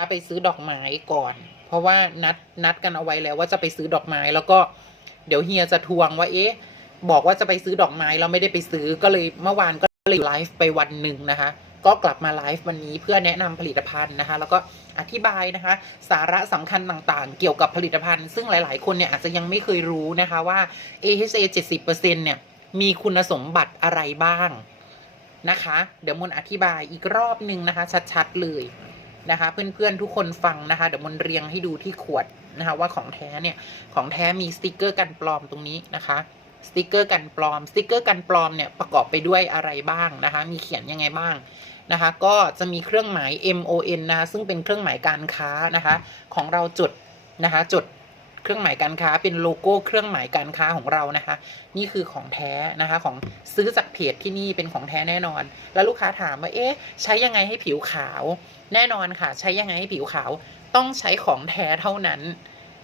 นะคะไปซื้อดอกไม้ก่อน เพราะว่านัดนัดกันเอาไว้แล้วว่าจะไปซื้อดอกไม้แล้วก็เดี๋ยวเฮียจะทวงว่าเอ๊ะบอกว่าจะไปซื้อดอกไม้แล้วไม่ได้ไปซื้อก็เลยเมื่อวานก็เลยไลฟ์ไปวันหนึ่งนะคะ ก็กลับมาไลฟ์วันนี้เพื่อแนะนำผลิตภัณฑ์นะคะ แล้วก็อธิบายนะคะ สาระสำคัญต่างๆ เกี่ยวกับผลิตภัณฑ์ ซึ่งหลายๆ คนเนี่ยอาจจะยังไม่เคยรู้นะคะว่า AHA 70%เนี่ยมีคุณสมบัติอะไรบ้างนะคะ เดี๋ยวมนอธิบายอีกรอบหนึ่งนะคะ ชัดๆเลย นะคะ เพื่อนๆทุกคนฟังนะคะ เดี๋ยวมนเรียงให้ดูที่ขวดนะคะ ว่าของแท้เนี่ยของแท้มีสติกเกอร์กันปลอมตรงนี้นะคะสติกเกอร์กันปลอมสติกเกอร์กันปลอมเนี่ยประกอบไปด้วยอะไรบ้างนะคะ มีเขียนยังไงบ้างนะคะ ก็จะมีเครื่องหมาย MON นะคะซึ่งเป็นเครื่องหมายการค้านะคะ ของเราจดนะคะจด เครื่องหมายการค้าเป็นโลโก้เครื่องหมายการค้าของเรานะคะ นี่คือของแท้นะคะของซื้อจากเพจที่นี่เป็นของแท้แน่นอน แล้วลูกค้าถามว่าเอ๊ะใช้ยังไงให้ผิวขาว แน่นอนค่ะ ใช้ยังไงให้ผิวขาว ต้องใช้ของแท้เท่านั้น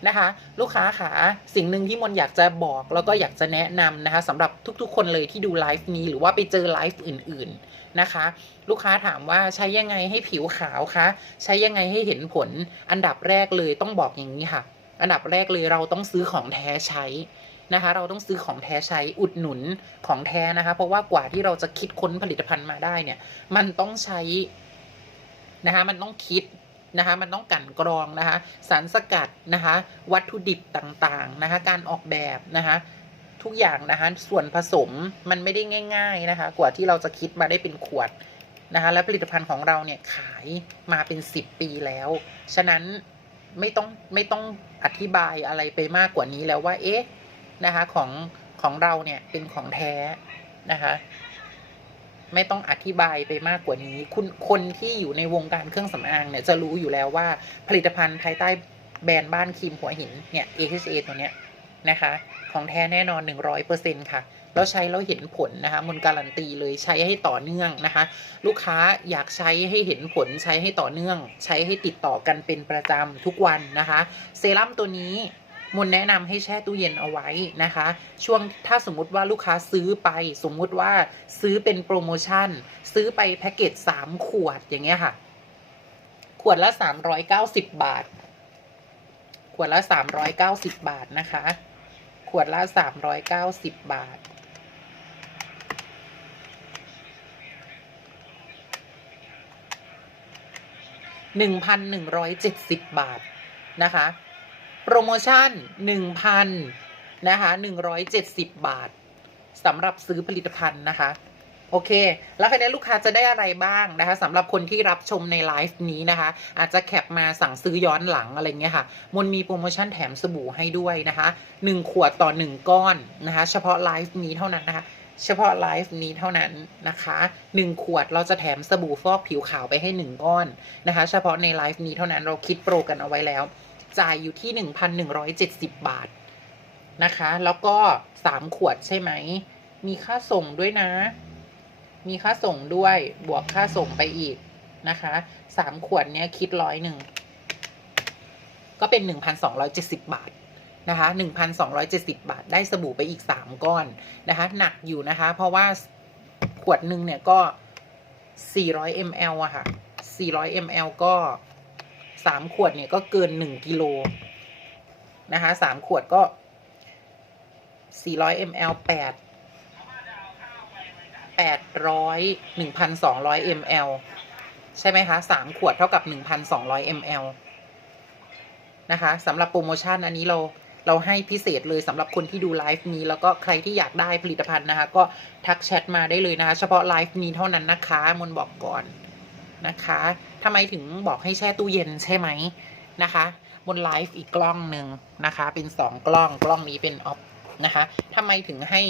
นะคะ ลูกค้าค่ะสิ่งหนึ่งที่มนอยากจะบอกแล้วก็อยากจะแนะนำนะคะสำหรับทุกๆ คนเลยที่ดูไลฟ์นี้หรือว่าไปเจอไลฟ์อื่น ๆนะคะ ลูกค้าถามว่าใช้ยังไงให้ผิวขาวคะใช้ยังไงให้เห็นผลอันดับแรกเลยต้องบอกอย่างนี้ค่ะ อันดับแรกเลยเราต้องซื้อของแท้ใช้นะคะ เราต้องซื้อของแท้ใช้อุดหนุนของแท้นะคะ เพราะว่ากว่าที่เราจะคิดค้นผลิตภัณฑ์มาได้เนี่ย มันต้องใช้นะคะ มันต้องคิดนะคะ มันต้องกันกรองนะคะ สารสกัดนะคะ วัตถุดิบต่างๆนะคะ การออกแบบนะคะทุกอย่างนะคะส่วนผสมมันไม่ได้ง่าย ๆนะคะ กว่าที่เราจะคิดมาได้เป็นขวดนะคะ และผลิตภัณฑ์ของเราเนี่ยขายมาเป็น 10 ปีแล้ว ฉะนั้น ไม่ต้องไม่ต้องอธิบายอะไรไปมากกว่านี้แล้วว่า เอ๊ะนะคะ ของของเราเนี่ยเป็นของแท้นะคะ ไม่ต้องอธิบายไปมากกว่านี้ คุณคนที่อยู่ในวงการเครื่องสำอางเนี่ยจะรู้อยู่แล้วว่าผลิตภัณฑ์ภายใต้แบรนด์บ้านครีมหัวหินเนี่ย AHA ตัวเนี้ยนะคะ ของแท้แน่นอน 100%ค่ะ แล้วใช้แล้วเห็นผลนะคะมนการันตีเลยใช้ให้ต่อเนื่องนะคะ ลูกค้าอยากใช้ให้เห็นผลใช้ให้ต่อเนื่อง ใช้ให้ติดต่อกันเป็นประจำทุกวันนะคะ เซรั่มตัวนี้มนแนะนำให้แช่ตู้เย็นเอาไว้นะคะ ช่วงถ้าสมมุติว่าลูกค้าซื้อไป สมมุติว่าซื้อเป็นโปรโมชั่น ซื้อไปแพ็กเกจสามขวดอย่างเงี้ยค่ะ ขวดละสามร้อยเก้าสิบบาท ขวดละสามร้อยเก้าสิบบาทนะคะ ขวดละสามร้อยเก้าสิบบาท หนึ่งพันหนึ่งร้อยเจ็ดสิบบาทนะคะ โปรโมชั่นหนึ่งพันนะคะหนึ่งร้อยเจ็ดสิบบาทสำหรับซื้อผลิตภัณฑ์นะคะ โอเค แล้วคะแนนลูกค้าจะได้อะไรบ้างนะคะสำหรับคนที่รับชมในไลฟ์นี้นะคะ อาจจะแคปมาสั่งซื้อย้อนหลังอะไรเงี้ยค่ะ มนมีโปรโมชั่นแถมสบู่ให้ด้วยนะคะหนึ่งขวดต่อหนึ่งก้อนนะคะ เฉพาะไลฟ์นี้เท่านั้นนะคะ เฉพาะไลฟ์นี้เท่านั้นนะคะหนึ่งขวดเราจะแถมสบู่ฟอกผิวขาวไปให้หนึ่งก้อนนะคะ เฉพาะในไลฟ์นี้เท่านั้นเราคิดโปรกันเอาไว้แล้ว จ่ายอยู่ที่ 1,170 บาทนะคะ แล้วก็ 3 ขวดใช่ไหม มีค่าส่งด้วยนะ มีค่าส่งด้วยบวกค่าส่งไปอีกนะคะ 3 ขวดเนี้ยคิดร้อยหนึ่งก็เป็น 1,270 บาท นะคะ1,270 บาท ได้สบู่ไปอีก 3 ก้อนนะคะ หนักอยู่นะคะ เพราะว่าขวดหนึ่งเนี่ยก็ 400 ml อะค่ะ 400 ml ก็สามขวดเนี่ยก็เกินหนึ่งกิโลนะคะสามขวดก็สี่ร้อย ml แปดแปดร้อยหนึ่งพันสองร้อย ml ใช่ไหมคะสามขวดเท่ากับหนึ่งพันสองร้อย ml นะคะสำหรับโปรโมชั่นอันนี้เรา เราให้พิเศษเลยสำหรับคนที่ดูไลฟ์นี้ แล้วก็ใครที่อยากได้ผลิตภัณฑ์นะคะ ก็ทักแชทมาได้เลยนะคะ เฉพาะไลฟ์นี้เท่านั้นนะคะมนบอกก่อนนะคะทำไมถึงบอกให้แช่ตู้เย็นใช่ไหมนะคะ บนไลฟ์อีกกล้องหนึ่งนะคะ เป็นสองกล้องกล้องนี้เป็นออฟนะคะทำไมถึงให้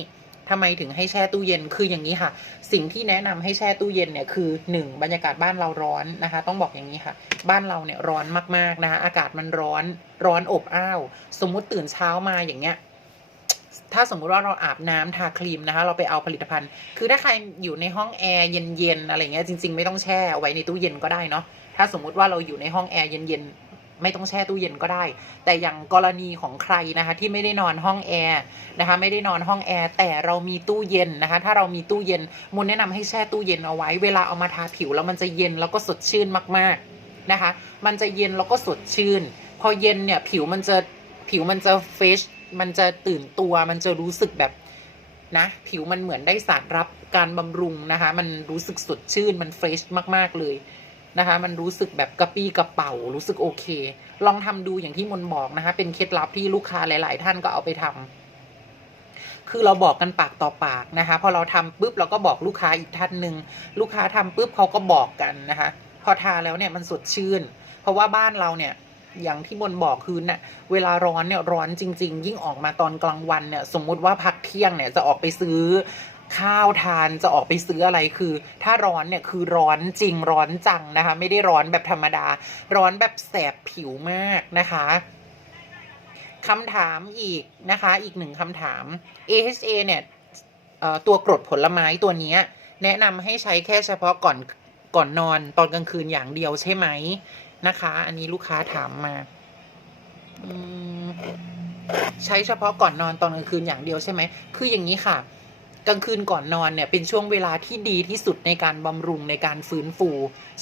ทำไมถึงให้แช่ตู้เย็นคืออย่างนี้ค่ะ สิ่งที่แนะนำให้แช่ตู้เย็นเนี่ยคือหนึ่งบรรยากาศบ้านเราร้อนนะคะ ต้องบอกอย่างนี้ค่ะ บ้านเราเนี่ยร้อนมากๆนะคะ อากาศมันร้อนร้อนอบอ้าว สมมุติตื่นเช้ามาอย่างเงี้ยถ้าสมมุติว่าเราอาบน้ำทาครีมนะคะ เราไปเอาผลิตภัณฑ์ คือถ้าใครอยู่ในห้องแอร์เย็นๆอะไรเงี้ยจริงๆ ไม่ต้องแช่เอาไว้ในตู้เย็นก็ได้เนาะถ้าสมมุติว่าเราอยู่ในห้องแอร์เย็นๆ ไม่ต้องแช่ตู้เย็นก็ได้ แต่อย่างกรณีของใครนะคะที่ไม่ได้นอนห้องแอร์นะคะไม่ได้นอนห้องแอร์แต่เรามีตู้เย็นนะคะ ถ้าเรามีตู้เย็นมนแนะนำให้แช่ตู้เย็นเอาไว้ เวลาเอามาทาผิวแล้วมันจะเย็นแล้วก็สดชื่นมากๆนะคะ มันจะเย็นแล้วก็สดชื่น พอเย็นเนี่ยผิวมันจะผิวมันจะเฟชมันจะตื่นตัวมันจะรู้สึกแบบนะผิวมันเหมือนได้สารรับการบำรุงนะคะ มันรู้สึกสดชื่นมันเฟรชมาก ๆ เลย นะคะ มันรู้สึกแบบกระปี้กระเป๋ารู้สึกโอเค ลองทำดูอย่างที่มนบอกนะคะ เป็นเคล็ดลับที่ลูกค้าหลาย ๆ ท่านก็เอาไปทำคือเราบอกกันปากต่อปากนะคะ พอเราทำปุ๊บเราก็บอกลูกค้าอีกท่านหนึ่งลูกค้าทำปุ๊บเขาก็บอกกันนะคะ พอทาแล้วเนี่ยมันสดชื่น เพราะว่าบ้านเราเนี่ยอย่างที่บนบอกคือน่ะเวลาร้อนเนี่ยร้อนจริง ๆ ยิ่งออกมาตอนกลางวันเนี่ยสมมุติว่าพักเที่ยงเนี่ยจะออกไปซื้อ ข้าวทานจะออกไปซื้ออะไรคือ ถ้าร้อนเนี่ยคือร้อนจริงร้อนจังนะคะ ไม่ได้ร้อนแบบธรรมดา ร้อนแบบแสบผิวมากนะคะคำถามอีกนะคะ อีกหนึ่งคำถาม AHA เนี่ยตัวกรดผลไม้ตัวนี้แนะนำให้ใช้แค่เฉพาะก่อนก่อนนอนตอนกลางคืนอย่างเดียวใช่ไหมนะคะ อันนี้ลูกค้าถามมาใช้เฉพาะก่อนนอนตอนกลางคืนอย่างเดียวใช่ไหม คืออย่างนี้ค่ะ กลางคืนก่อนนอนเนี่ยเป็นช่วงเวลาที่ดีที่สุดในการบำรุงในการฟื้นฟู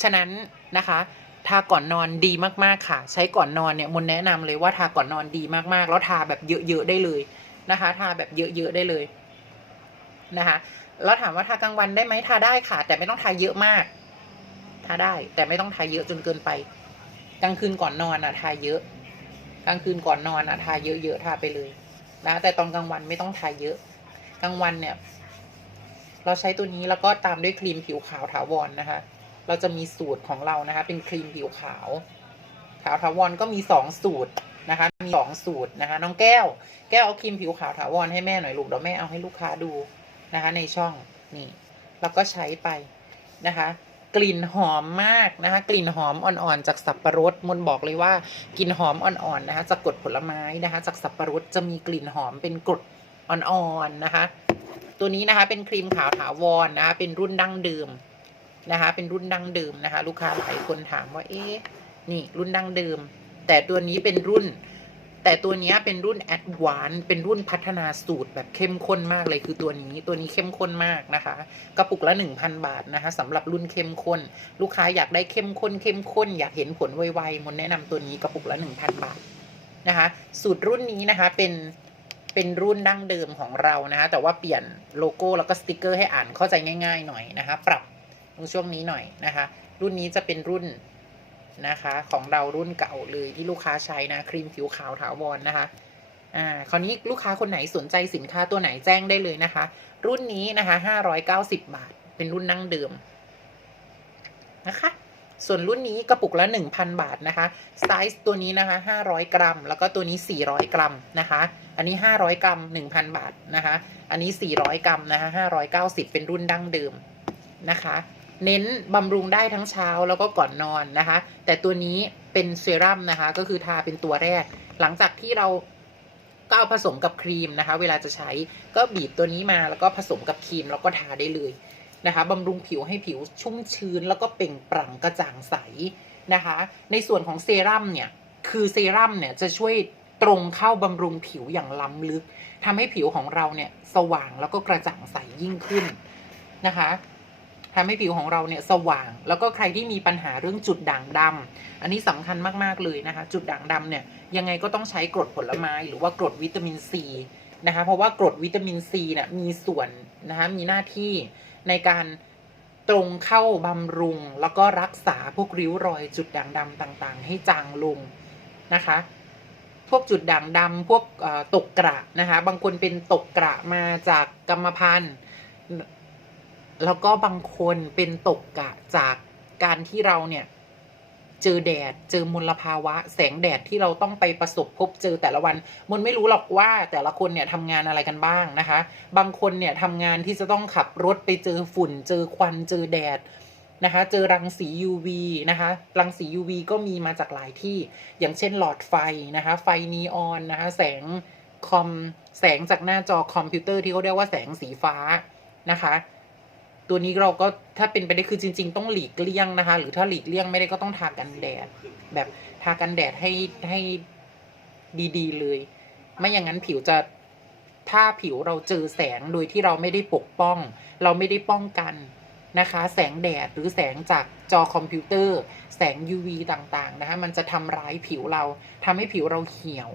ฉะนั้นนะคะทาก่อนนอนดีมากๆค่ะ ใช้ก่อนนอนเนี่ยมนแนะนำเลยว่าทาก่อนนอนดีมากๆ แล้วทาแบบเยอะๆได้เลยนะคะ ทาแบบเยอะๆได้เลยนะคะแล้วถามว่าทากลางวันได้ไหมทาได้ค่ะ แต่ไม่ต้องทาเยอะมากทาได้ แต่ไม่ต้องทาเยอะจนเกินไป กลางคืนก่อนนอนอะทาเยอะ กลางคืนก่อนนอนอะทาเยอะๆทาไปเลยนะแต่ตอนกลางวันไม่ต้องทาเยอะ กลางวันเนี่ย เราใช้ตัวนี้แล้วก็ตามด้วยครีมผิวขาวถาวรนะคะ เราจะมีสูตรของเรานะคะ เป็นครีมผิวขาวขาวถาวรก็มีสองสูตรนะคะ มีสองสูตรนะคะ น้องแก้ว แก้วเอาครีมผิวขาวถาวรให้แม่หน่อยลูกเดี๋ยวแม่เอาให้ลูกค้าดูนะคะ ในช่องนี่แล้วก็ใช้ไปนะคะ กลิ่นหอมมากนะคะ กลิ่นหอมอ่อนๆจากสับปะรดมนบอกเลยว่ากลิ่นหอมอ่อนๆนะคะจากกรดผลไม้นะคะ จากสับปะรดจะมีกลิ่นหอมเป็นกรด อ่อนๆนะคะ ตัวนี้นะคะเป็นครีมขาวถาวรนะคะเป็นรุ่นดั้งเดิมนะคะ เป็นรุ่นดั้งเดิมนะคะ ลูกค้าหลายคนถามว่าเอ๊ะนี่รุ่นดั้งเดิม แต่ตัวนี้เป็นรุ่น แต่ตัวนี้เป็นรุ่นแอดวานเป็นรุ่นพัฒนาสูตรแบบเข้มข้นมากเลยคือตัวนี้ตัวนี้เข้มข้นมากนะคะกระปุกละ 1,000 บาทนะคะสำหรับรุ่นเข้มข้น ลูกค้าอยากได้เข้มข้นเข้มข้น อยากเห็นผลไวๆมนแนะนำตัวนี้กระปุกละ 1,000 บาทนะคะ สูตรรุ่นนี้นะคะเป็น เป็นรุ่นดั้งเดิมของเรานะคะแต่ว่าเปลี่ยนโลโก้แล้วก็สติกเกอร์ให้อ่านเข้าใจง่าย ๆ หน่อยนะคะ ปรับตรงช่วงนี้หน่อยนะคะ รุ่นนี้จะเป็นรุ่นนะคะของเรารุ่นเก่าเลยที่ลูกค้าใช้นะครีมผิวขาวถาวรนะคะอ่าคราวนี้ลูกค้าคนไหนสนใจสินค้าตัวไหนแจ้งได้เลยนะคะ รุ่นนี้นะคะห้าร้อยเก้าสิบบาท เป็นรุ่นนั่งเดิมนะคะ ส่วนรุ่นนี้กระปุกละหนึ่งพันบาทนะคะไซส์ตัวนี้นะคะห้าร้อยกรัม แล้วก็ตัวนี้สี่ร้อยกรัมนะคะ อันนี้ห้าร้อยกรัมหนึ่งพันบาทนะคะ อันนี้สี่ร้อยกรัมนะคะห้าร้อยเก้าสิบเป็นรุ่นดั้งเดิมนะคะ เน้นบำรุงได้ทั้งเช้าแล้วก็ก่อนนอนนะคะ แต่ตัวนี้เป็นเซรั่มนะคะ ก็คือทาเป็นตัวแรก หลังจากที่เราก็เอาผสมกับครีมนะคะ เวลาจะใช้ก็บีบตัวนี้มาแล้วก็ผสมกับครีมแล้วก็ทาได้เลย นะคะบำรุงผิวให้ผิวชุ่มชื้น แล้วก็เปล่งปลั่งกระจ่างใสนะคะ ในส่วนของเซรั่มเนี่ย คือเซรั่มเนี่ยจะช่วยตรงเข้าบำรุงผิวอย่างล้ำลึกทำให้ผิวของเราเนี่ยสว่างแล้วก็กระจ่างใสยิ่งขึ้นนะคะทำให้ผิวของเราเนี่ยสว่าง แล้วก็ใครที่มีปัญหาเรื่องจุดด่างดำอันนี้สำคัญมากๆเลยนะคะ จุดด่างดำเนี่ยยังไงก็ต้องใช้กรดผลไม้หรือว่ากรดวิตามินซีนะคะ เพราะว่ากรดวิตามินซีเนี่ยมีส่วนนะคะมีหน้าที่ ในการตรงเข้าบำรุง แล้วก็รักษาพวกริ้วรอยจุดด่างดำต่างๆ ให้จางลงนะคะ พวกจุดด่างดำพวกตกกระนะคะ บางคนเป็นตกกระมาจากกรรมพันธุ์แล้วก็บางคนเป็นตกกระจากการที่เราเนี่ย เจอแดด เจอมลภาวะ แสงแดดที่เราต้องไปประสบพบเจอแต่ละวันมันไม่รู้หรอกว่าแต่ละคนเนี่ยทำงานอะไรกันบ้างนะคะ บางคนเนี่ยทำงานที่จะต้องขับรถไปเจอฝุ่น เจอควันเจอแดดนะคะ เจอรังสี UV นะคะ รังสี UV ก็มีมาจากหลายที่ อย่างเช่นหลอดไฟนะคะ ไฟนีออนนะคะ แสงคอม แสงจากหน้าจอคอมพิวเตอร์ที่เขาเรียกว่าแสงสีฟ้านะคะ ตัวนี้เราก็ถ้าเป็นไปได้คือจริง ๆ ต้องหลีกเลี่ยงนะคะ หรือถ้าหลีกเลี่ยงไม่ได้ก็ต้องทากันแดด แบบทากันแดดให้ให้ดีๆเลย ไม่อย่างนั้นผิวจะถ้าผิวเราเจอแสงโดยที่เราไม่ได้ปกป้อง เราไม่ได้ป้องกันนะคะ แสงแดดหรือแสงจากจอคอมพิวเตอร์ แสง UV ต่างๆนะคะมันจะทำร้ายผิวเราทำให้ผิวเราเหี่ยว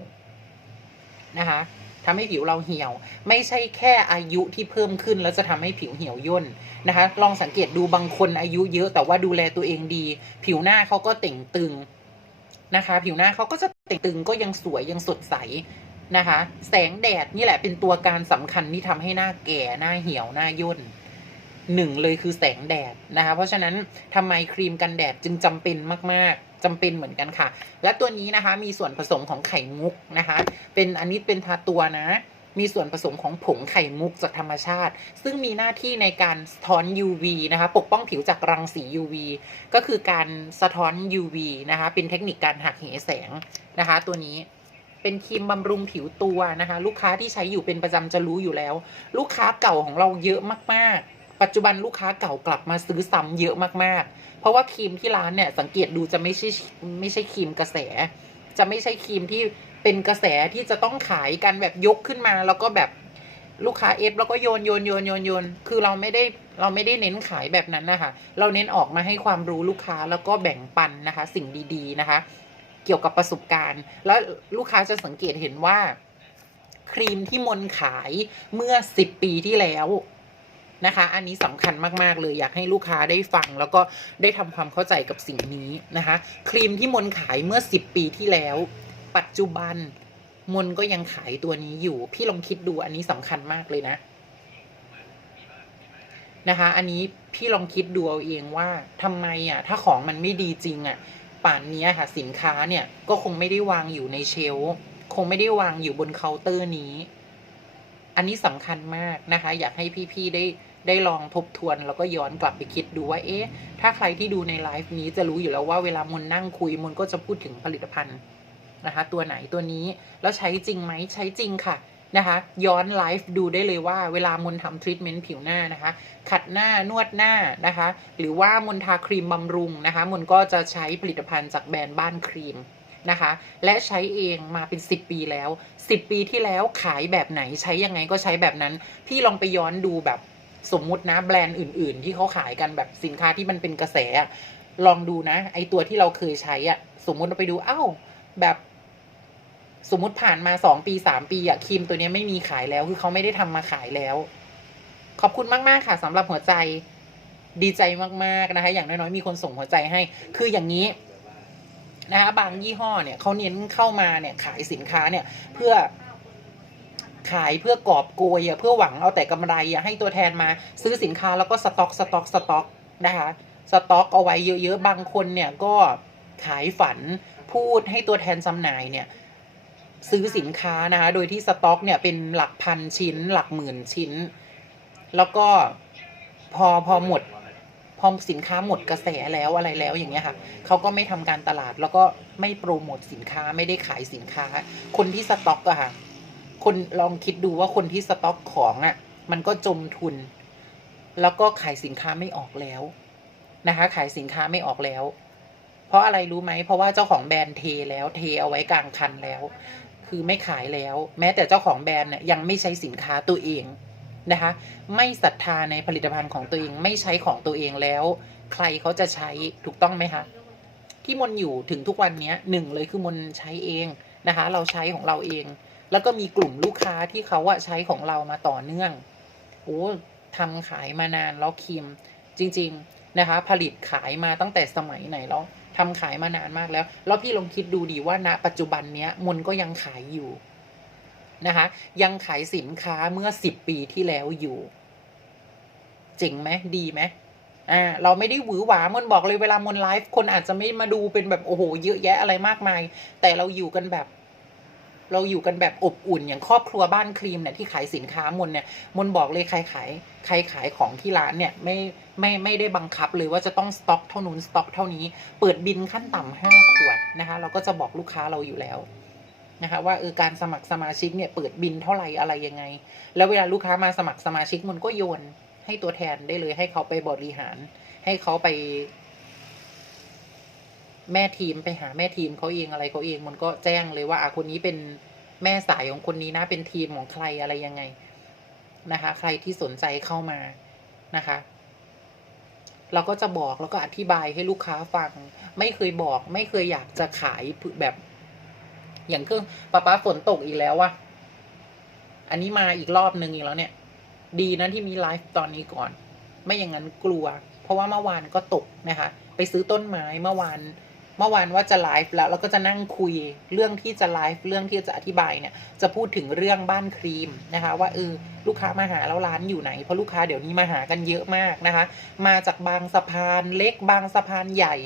นะคะ ทำให้ผิวเราเหี่ยว ไม่ใช่แค่อายุที่เพิ่มขึ้น แล้วจะทำให้ผิวเหี่ยวย่นนะคะ ลองสังเกตดูบางคนอายุเยอะแต่ว่าดูแลตัวเองดี ผิวหน้าเขาก็เต่งตึงนะคะ ผิวหน้าเขาก็จะเต่งตึงก็ยังสวยยังสดใสนะคะ แสงแดดนี่แหละเป็นตัวการสำคัญที่ทำให้หน้าแก่หน้าเหี่ยวหน้าย่นหนึ่งเลยคือแสงแดดนะคะ เพราะฉะนั้นทำไมครีมกันแดดจึงจำเป็นมาก ๆ จำเป็นเหมือนกันค่ะ และตัวนี้นะคะมีส่วนผสมของไข่มุกนะคะ เป็นอันนี้เป็นทาตัวนะ มีส่วนผสมของผงไข่มุกจากธรรมชาติ ซึ่งมีหน้าที่ในการสะท้อน UV นะคะ ปกป้องผิวจากรังสี UV ก็คือการสะท้อน UV นะคะ เป็นเทคนิคการหักเหแสงนะคะ ตัวนี้เป็นครีมบำรุงผิวตัวนะคะ ลูกค้าที่ใช้อยู่เป็นประจำจะรู้อยู่แล้ว ลูกค้าเก่าของเราเยอะมากๆ ปัจจุบันลูกค้าเก่ากลับมาซื้อซ้ำเยอะมากๆ เพราะว่าครีมที่ร้านเนี่ยสังเกตดูจะไม่ใช่ไม่ใช่ครีมกระแส จะไม่ใช่ครีมที่เป็นกระแสที่จะต้องขายกันแบบยกขึ้นมาแล้วก็แบบลูกค้าเอฟแล้วก็โยนโยนโยนโยนโยนคือเราไม่ได้เราไม่ได้เน้นขายแบบนั้นนะคะเราเน้นออกมาให้ความรู้ลูกค้าแล้วก็แบ่งปันนะคะ สิ่งดีๆนะคะ เกี่ยวกับประสบการณ์ แล้วลูกค้าจะสังเกตเห็นว่า ครีมที่มนขายเมื่อ10ปีที่แล้ว นะคะ อันนี้สำคัญมากๆเลยอยากให้ลูกค้าได้ฟัง แล้วก็ได้ทำความเข้าใจกับสิ่งนี้นะคะ ครีมที่มนขายเมื่อ 10 ปีที่แล้ว ปัจจุบันมนก็ยังขายตัวนี้อยู่ พี่ลองคิดดูอันนี้สำคัญมากเลยนะนะคะ อันนี้พี่ลองคิดดูเอาเองว่าทำไมอะถ้าของมันไม่ดีจริงอะป่านนี้ค่ะสินค้าเนี่ยก็คงไม่ได้วางอยู่ในเชลคงไม่ได้วางอยู่บนเคาน์เตอร์นี้ อันนี้สำคัญมากนะคะ อยากให้พี่ๆได้ ได้ลองทบทวนแล้วก็ย้อนกลับไปคิดดูว่าเอ๊ะถ้าใครที่ดูในไลฟ์นี้จะรู้อยู่แล้วว่าเวลามนนั่งคุยมนก็จะพูดถึงผลิตภัณฑ์นะคะตัวไหนตัวนี้แล้วใช้จริงไหมใช้จริงค่ะนะคะย้อนไลฟ์ดูได้เลยว่าเวลามนทำทรีทเมนต์ผิวหน้านะคะ ขัดหน้านวดหน้านะคะ หรือว่ามนทาครีมบำรุงนะคะ มนก็จะใช้ผลิตภัณฑ์จากแบรนด์บ้านครีมนะคะ และใช้เองมาเป็น 10 ปีแล้ว 10 ปีที่แล้วขายแบบไหนใช้ยังไงก็ใช้แบบนั้น พี่ลองไปย้อนดูแบบ สมมุตินะแบรนด์อื่น ๆ ที่เขาขายกันแบบสินค้าที่มันเป็นกระแสลองดูนะ ไอตัวที่เราเคยใช้อะสมมุติเราไปดูอ้าวแบบสมมุติผ่านมาสองปีสามปีอะครีมตัวนี้ไม่มีขายแล้วคือเขาไม่ได้ทำมาขายแล้ว ขอบคุณมาก ๆ ค่ะสำหรับหัวใจดีใจมาก ๆ นะคะ อย่างน้อยๆมีคนส่งหัวใจให้ คืออย่างนี้นะคะบางยี่ห้อเนี่ยเขาเน้นเข้ามาเนี่ยขายสินค้าเนี่ยเพื่อ ขายเพื่อกอบโกยอะเพื่อหวังเอาแต่กำไรอะให้ตัวแทนมาซื้อสินค้าแล้วก็สต็อกสต็อกสต็อกนะคะสต็อกเอาไว้เยอะๆบางคนเนี่ยก็ขายฝันพูดให้ตัวแทนจำหน่ายเนี่ยซื้อสินค้านะคะโดยที่สต็อกเนี่ยเป็นหลักพันชิ้น หลักหมื่นชิ้น แล้วก็พอพอหมดพอสินค้าหมดกระแสแล้วอะไรแล้วอย่างเงี้ยค่ะเขาก็ไม่ทำการตลาดแล้วก็ไม่โปรโมทสินค้าไม่ได้ขายสินค้า คนที่สต็อกอะค่ะ คนลองคิดดูว่าคนที่สต็อกของอะมันก็จมทุน แล้วก็ขายสินค้าไม่ออกแล้วนะคะ ขายสินค้าไม่ออกแล้ว เพราะอะไรรู้ไหม เพราะว่าเจ้าของแบรนด์เทแล้วเทเอาไว้กลางคันแล้ว คือไม่ขายแล้ว แม้แต่เจ้าของแบรนด์เนี่ยยังไม่ใช้สินค้าตัวเองนะคะ ไม่ศรัทธาในผลิตภัณฑ์ของตัวเองไม่ใช้ของตัวเองแล้ว ใครเขาจะใช้ถูกต้องไหมคะที่มนอยู่ถึงทุกวันนี้หนึ่งเลยคือมนใช้เองนะคะ เราใช้ของเราเอง แล้วก็มีกลุ่มลูกค้าที่เขาอะใช้ของเรามาต่อเนื่องโอ้ทำขายมานานแล้วคิม จริง ๆ นะคะ ผลิตขายมาตั้งแต่สมัยไหนแล้วทำขายมานานมากแล้ว แล้วพี่ลองคิดดูดีว่าณปัจจุบันเนี้ยมนก็ยังขายอยู่นะคะ ยังขายสินค้าเมื่อสิบปีที่แล้วอยู่ เจ๋งไหมดีไหมอ่าเราไม่ได้หวือหวามนบอกเลยเวลามนไลฟ์คนอาจจะไม่มาดูเป็นแบบโอ้โหเยอะแยะอะไรมากมาย แต่เราอยู่กันแบบ เราอยู่กันแบบอบอุ่นอย่างครอบครัวบ้านครีมเนี่ยที่ขายสินค้ามนเนี่ยมนบอกเลยใครขายใครขายของที่ร้านเนี่ยไม่ไม่ไม่ได้บังคับเลยว่าจะต้องสต็อกเท่านู้นสต็อกเท่านี้ เปิดบินขั้นต่ำห้าขวดนะคะ เราก็จะบอกลูกค้าเราอยู่แล้วนะคะว่าเออการสมัครสมาชิกเนี่ยเปิดบินเท่าไหร่อะไรยังไง แล้วเวลาลูกค้ามาสมัครสมาชิกมันก็โยนให้ตัวแทนได้เลยให้เขาไปบริหาร ให้เขาไป แม่ทีมไปหาแม่ทีมเขาเองอะไรเขาเองมันก็แจ้งเลยว่าอะคนนี้เป็นแม่สายของคนนี้นะ เป็นทีมของใครอะไรยังไงนะคะ ใครที่สนใจเข้ามานะคะเราก็จะบอกแล้วก็อธิบายให้ลูกค้าฟัง ไม่เคยบอก ไม่เคยอยากจะขายแบบ อย่างเครื่องป้าป้าฝนตกอีกแล้วว่ะอันนี้มาอีกรอบนึงอีกแล้วเนี่ย ดีนะที่มีไลฟ์ตอนนี้ก่อน ไม่อย่างนั้นกลัว เพราะว่าเมื่อวานก็ตกนะคะ ไปซื้อต้นไม้เมื่อวาน เมื่อวานว่าจะไลฟ์แล้วเราก็จะนั่งคุยเรื่องที่จะไลฟ์เรื่องที่จะอธิบายเนี่ยจะพูดถึงเรื่องบ้านครีมนะคะว่าเออลูกค้ามาหาแล้วร้านอยู่ไหนเพราะลูกค้าเดี๋ยวนี้มาหากันเยอะมากนะคะ มาจากบางสะพานเล็กบางสะพานใหญ่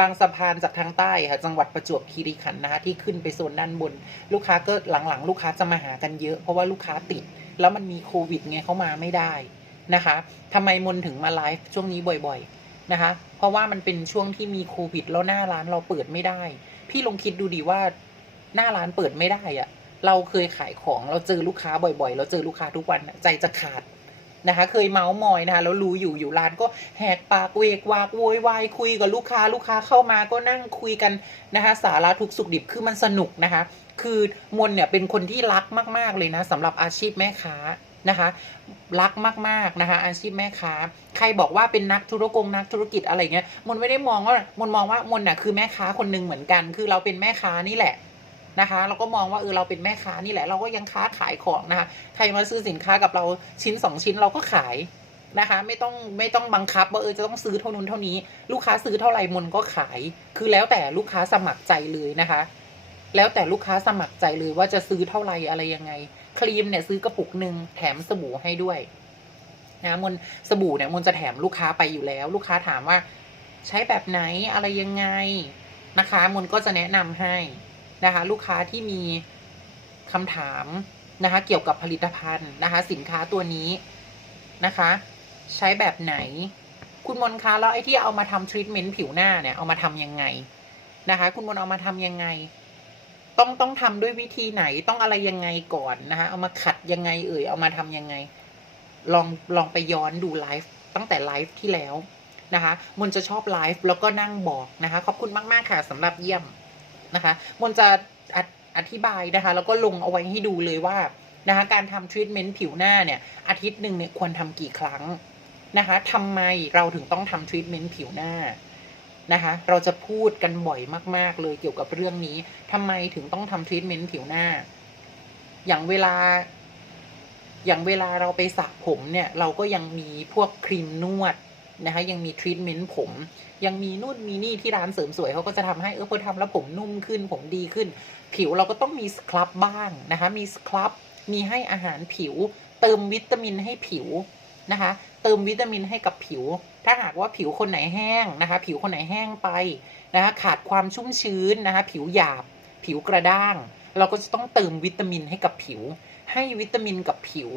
บางสะพานจากทางใต้ค่ะจังหวัดประจวบคีรีขันธ์นะคะที่ขึ้นไปโซนด้านบน ลูกค้าก็หลังๆ ลูกค้าจะมาหากันเยอะเพราะว่าลูกค้าติด แล้วมันมีโควิดไงเขามาไม่ได้นะคะทำไมมนถึงมาไลฟ์ช่วงนี้บ่อยๆ นะคะ เพราะว่ามันเป็นช่วงที่มีโควิดแล้วหน้าร้านเราเปิดไม่ได้ พี่ลองคิดดูดีว่าหน้าร้านเปิดไม่ได้อะเราเคยขายของเราเจอลูกค้าบ่อยๆ เราเจอลูกค้าทุกวันใจจะขาดนะคะ เคยเมาส์มอยนะคะแล้วรู้อยู่อยู่ร้านก็แหกปากเวกวากโวยวายคุยกับลูกค้าลูกค้าเข้ามาก็นั่งคุยกันนะคะ สาระทุกสุขดิบคือมันสนุกนะคะ คือมนเนี่ยเป็นคนที่รักมาก ๆเลยนะสำหรับอาชีพแม่ค้า นะคะ รักมากๆนะคะ อาชีพแม่ค้า ใครบอกว่าเป็นนักธุรกงนักธุรกิจอะไรเงี้ยมนไม่ได้มองว่ามนมองว่ามนน่ะคือแม่ค้าคนหนึ่งเหมือนกัน คือเราเป็นแม่ค้านี่แหละนะคะเราก็มองว่าเออเราเป็นแม่ค้านี่แหละเราก็ยังค้าขายของนะคะใครมาซื้อสินค้ากับเราชิ้นสองชิ้นเราก็ขายนะคะไม่ต้องไม่ต้องบังคับว่าเออจะต้องซื้อเท่านู้นเท่านี้ ลูกค้าซื้อเท่าไหร่มนก็ขาย คือแล้วแต่ลูกค้าสมัครใจเลยนะคะ แล้วแต่ลูกค้าสมัครใจเลยว่าจะซื้อเท่าไหร่อะไรยังไง ครีมเนี่ยซื้อกระปุกหนึ่งแถมสบู่ให้ด้วยนะมนสบู่เนี่ยมนจะแถมลูกค้าไปอยู่แล้ว ลูกค้าถามว่า ใช้แบบไหนอะไรยังไงนะคะมนก็จะแนะนำให้นะคะ ลูกค้าที่มีคำถามนะคะ เกี่ยวกับผลิตภัณฑ์นะคะ สินค้าตัวนี้นะคะ ใช้แบบไหน คุณมนคะแล้วไอ้ที่เอามาทำทรีทเมนต์ผิวหน้าเนี่ยเอามาทำยังไงนะคะ คุณมนเอามาทำยังไง ต้องต้องทำด้วยวิธีไหนต้องอะไรยังไงก่อนนะคะเอามาขัดยังไง เอ่ยเอามาทำยังไง ลองลองไปย้อนดูไลฟ์ตั้งแต่ไลฟ์ที่แล้วนะคะมนจะชอบไลฟ์แล้วก็นั่งบอกนะคะ ขอบคุณมาก ๆ ค่ะสำหรับเยี่ยมนะคะมนจะอธอธิบายนะคะ แล้วก็ลงเอาไว้ให้ดูเลยว่านะคะการทำทรีทเมนต์ผิวหน้าเนี่ย อาทิตย์หนึ่งเนี่ยควรทำกี่ครั้งนะคะทำไมเราถึงต้องทำทรีทเมนต์ผิวหน้า นะคะ เราจะพูดกันบ่อยมาก ๆ เลยเกี่ยวกับเรื่องนี้ทำไมถึงต้องทำทรีทเมนต์ผิวหน้า อย่างเวลา อย่างเวลาเราไปสระผมเนี่ย เราก็ยังมีพวกครีมนวดนะคะ ยังมีทรีทเมนต์ผม ยังมีนู่นมีนี่ที่ร้านเสริมสวยเขาก็จะทำให้เออพอทำแล้วผมนุ่มขึ้น ผมดีขึ้น ผิวเราก็ต้องมีสครับบ้างนะคะ มีสครับ มีให้อาหารผิว เติมวิตามินให้ผิวนะคะ เติมวิตามินให้กับผิว ถ้าหากว่าผิวคนไหนแห้งนะคะ ผิวคนไหนแห้งไปนะคะขาดความชุ่มชื้นนะคะ ผิวหยาบ ผิวกระด้าง เราก็จะต้องเติมวิตามินให้กับผิว ให้วิตามินกับผิว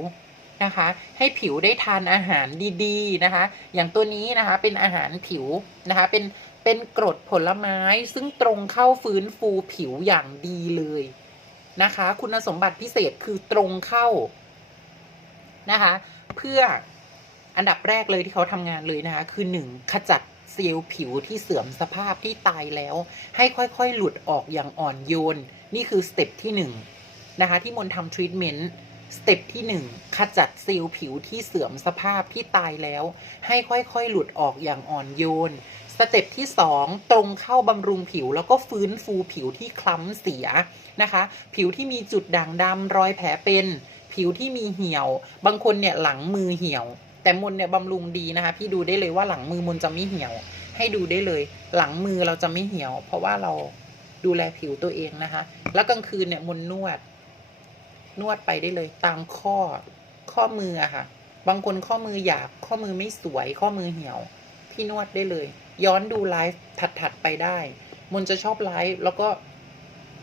นะคะ ให้ผิวได้ทานอาหารดีๆนะคะ อย่างตัวนี้นะคะเป็นอาหารผิวนะคะ เป็นเป็นกรดผลไม้ซึ่งตรงเข้าฟื้นฟูผิวอย่างดีเลยนะคะ คุณสมบัติพิเศษคือตรงเข้านะคะ เพื่อ อันดับแรกเลยที่เขาทำงานเลยนะคะ คือหนึ่งขจัดเซลล์ผิวที่เสื่อมสภาพที่ตายแล้ว ให้ค่อยๆ หลุดออกอย่างอ่อนโยน นี่คือสเต็ปที่หนึ่งนะคะที่มนทำทรีทเมนต์สเต็ปที่หนึ่งขจัดเซลล์ผิวที่เสื่อมสภาพที่ตายแล้ว ให้ค่อยๆ หลุดออกอย่างอ่อนโยน สเต็ปที่ 2 ตรงเข้าบำรุงผิวแล้วก็ฟื้นฟูผิวที่คล้ำเสียนะคะ ผิวที่มีจุดด่างดำรอยแผลเป็น ผิวที่มีเหี่ยว บางคนเนี่ยหลังมือเหี่ยว แต่มนเนี่ยบำรุงดีนะคะ พี่ดูได้เลยว่าหลังมือมนจะไม่เหี่ยว ให้ดูได้เลย หลังมือเราจะไม่เหี่ยว เพราะว่าเราดูแลผิวตัวเองนะคะ แล้วกลางคืนเนี่ยมนนวด นวดไปได้เลยตามข้อข้อมืออะค่ะ บางคนข้อมือหยาบ ข้อมือไม่สวย ข้อมือเหี่ยว พี่นวดได้เลย ย้อนดูไลฟ์ถัดๆไปได้ มนจะชอบไลฟ์แล้วก็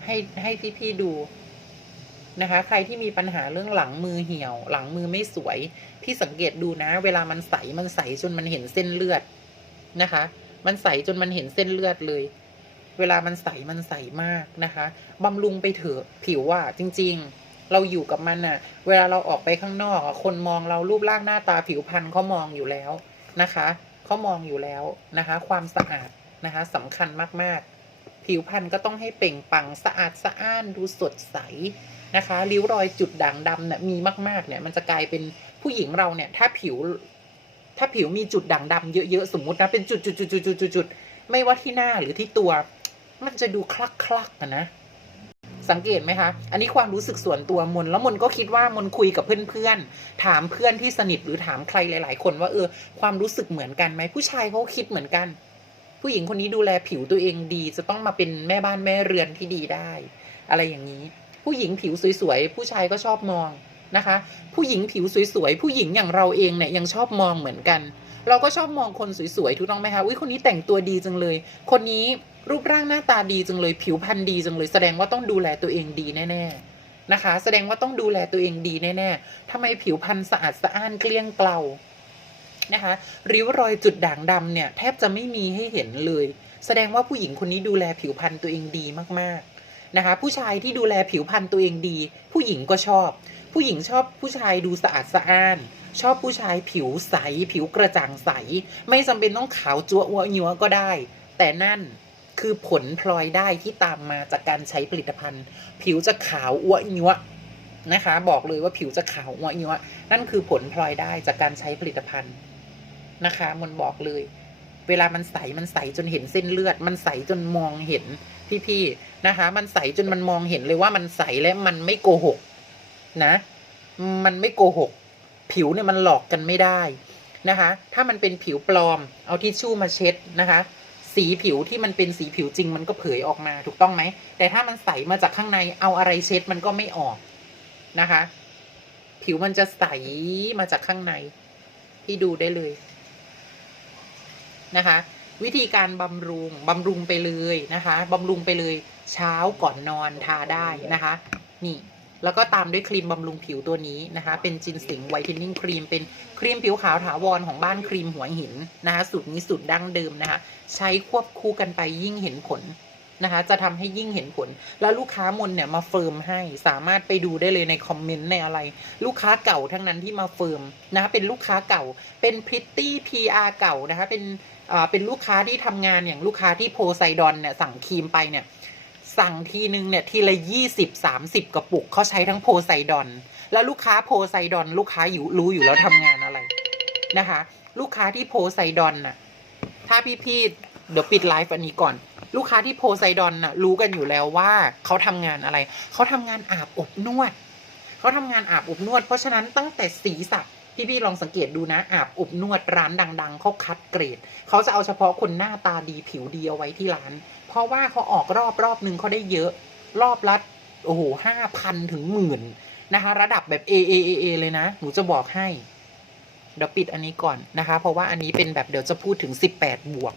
ให้ให้พี่ๆดู นะคะ ใครที่มีปัญหาเรื่องหลังมือเหี่ยว หลังมือไม่สวย พี่สังเกตดูนะ เวลามันใสมันใสจนมันเห็นเส้นเลือดนะคะ มันใสจนมันเห็นเส้นเลือดเลย เวลามันใสมันใสมากนะคะบำรุงไปเถอะผิวอะจริง ๆ เราอยู่กับมันอะเวลาเราออกไปข้างนอกคนมองเรารูปร่างหน้าตาผิวพรรณเขามองอยู่แล้วนะคะเขามองอยู่แล้วนะคะ ความสะอาดนะคะสำคัญมากๆ ผิวพรรณก็ต้องให้เปล่งปลั่งสะอาดสะอ้านดูสดใสนะคะริ้วรอยจุดด่างดำเนี่ยมีมากๆเนี่ยมันจะกลายเป็นผู้หญิงเราเนี่ยถ้าผิว ถ้าผิวมีจุดด่างดำเยอะๆสมมตินะเป็นจุดจุดจุดจุดจุดจุดจุดไม่ว่าที่หน้าหรือที่ตัว มันจะดูคลักคลักๆอะนะ สังเกตไหมคะ อันนี้ความรู้สึกส่วนตัวมนแล้วมนก็คิดว่ามนคุยกับเพื่อนๆถามเพื่อนที่สนิทหรือถามใครหลาย ๆ คนว่าเออความรู้สึกเหมือนกันไหมผู้ชายเขาคิดเหมือนกัน ผู้หญิงคนนี้ดูแลผิวตัวเองดี จะต้องมาเป็นแม่บ้านแม่เรือนที่ดีได้ อะไรอย่างนี้ ผู้หญิงผิวสวยๆ ผู้ชายก็ชอบมองนะคะ ผู้หญิงผิวสวยๆ ผู้หญิงอย่างเราเองเนี่ยยังชอบมองเหมือนกัน เราก็ชอบมองคนสวยๆ ถูกต้องไหมคะ อุ้ยคนนี้แต่งตัวดีจังเลย คนนี้รูปร่างหน้าตาดีจังเลย ผิวพรรณดีจังเลย แสดงว่าต้องดูแลตัวเองดีแน่ๆนะคะ แสดงว่าต้องดูแลตัวเองดีแน่ๆทำไมผิวพรรณสะอาดสะอ้านเกลี้ยงเกลา นะคะ ริ้วรอยจุดด่างดำเนี่ย แทบจะไม่มีให้เห็นเลย แสดงว่าผู้หญิงคนนี้ดูแลผิวพรรณตัวเองดีมากๆนะคะ ผู้ชายที่ดูแลผิวพรรณตัวเองดี ผู้หญิงก็ชอบ ผู้หญิงชอบผู้ชายดูสะอาดสะอ้าน ชอบผู้ชายผิวใส ผิวกระจ่างใส ไม่จำเป็นต้องขาวจั๊วอ้วนยัวก็ได้ แต่นั่นคือผลพลอยได้ที่ตามมาจากการใช้ผลิตภัณฑ์ ผิวจะขาวอ้วนยัวนะคะ บอกเลยว่าผิวจะขาวอ้วนยัวนั่นคือผลพลอยได้จากการใช้ผลิตภัณฑ์ นะคะมันบอกเลย เวลามันใสมันใสจนเห็นเส้นเลือด มันใสจนมองเห็นพี่ๆนะคะ มันใสจนมันมองเห็นเลยว่ามันใสและมันไม่โกหก นะ มันไม่โกหก ผิวเนี่ยมันหลอกกันไม่ได้นะคะ ถ้ามันเป็นผิวปลอม เอาทิชชู่มาเช็ดนะคะ สีผิวที่มันเป็นสีผิวจริงมันก็เผยออกมาถูกต้องไหม แต่ถ้ามันใสมาจากข้างในเอาอะไรเช็ดมันก็ไม่ออกนะคะ ผิวมันจะใสมาจากข้างใน ที่ดูได้เลย นะคะ วิธีการบำรุงบำรุงไปเลยนะคะบำรุงไปเลยเช้าก่อนนอนทาได้นะคะ นี่แล้วก็ตามด้วยครีมบำรุงผิวตัวนี้นะคะ เป็นจินสิงไวท์เทนนิ่งครีม เป็นครีมผิวขาวถาวรของบ้านครีมหัวหินนะคะ สูตรนี้สูตรดั้งเดิมนะคะ ใช้ควบคู่กันไปยิ่งเห็นผลนะคะ จะทำให้ยิ่งเห็นผล แล้วลูกค้ามนเนี่ยมาเฟิร์มให้สามารถไปดูได้เลยในคอมเมนต์ในอะไร ลูกค้าเก่าทั้งนั้นที่มาเฟิร์มนะคะเป็นลูกค้าเก่า เป็นพริตตี้ PR เก่านะคะ เป็น เป็นลูกค้าที่ทำงานอย่างลูกค้าที่โพไซดอนเนี่ยสั่งครีมไปเนี่ยสั่งทีนึงเนี่ยทีละยี่สิบสามสิบกระปุกเขาใช้ทั้งโพไซดอน แล้วลูกค้าโพไซดอน ลูกค้าอยู่รู้อยู่แล้วทำงานอะไรนะคะ ลูกค้าที่โพไซดอนน่ะถ้าพี่ๆเดี๋ยวปิดไลฟ์อันนี้ก่อน ลูกค้าที่โพไซดอนน่ะรู้กันอยู่แล้วว่าเขาทำงานอะไร เขาทำงานอาบอบนวด เขาทำงานอาบอบนวด เพราะฉะนั้นตั้งแต่สีสัก พี่ๆลองสังเกตดูนะอาบอบนวดร้านดัง ๆเขาคัดเกรดเขาจะเอาเฉพาะคนหน้าตาดีผิวดีเอาไว้ที่ร้าน เพราะว่าเขาออกรอบรอบหนึ่งเขาได้เยอะ รอบละโอ้โหห้าพันถึงหมื่นนะคะ ระดับแบบ A A A A เลยนะ หนูจะบอกให้ เดี๋ยวปิดอันนี้ก่อนนะคะ เพราะว่าอันนี้เป็นแบบเดี๋ยวจะพูดถึง 18 บวก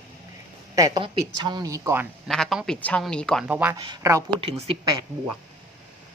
แต่ต้องปิดช่องนี้ก่อนนะคะ ต้องปิดช่องนี้ก่อนเพราะว่าเราพูดถึง 18 บวก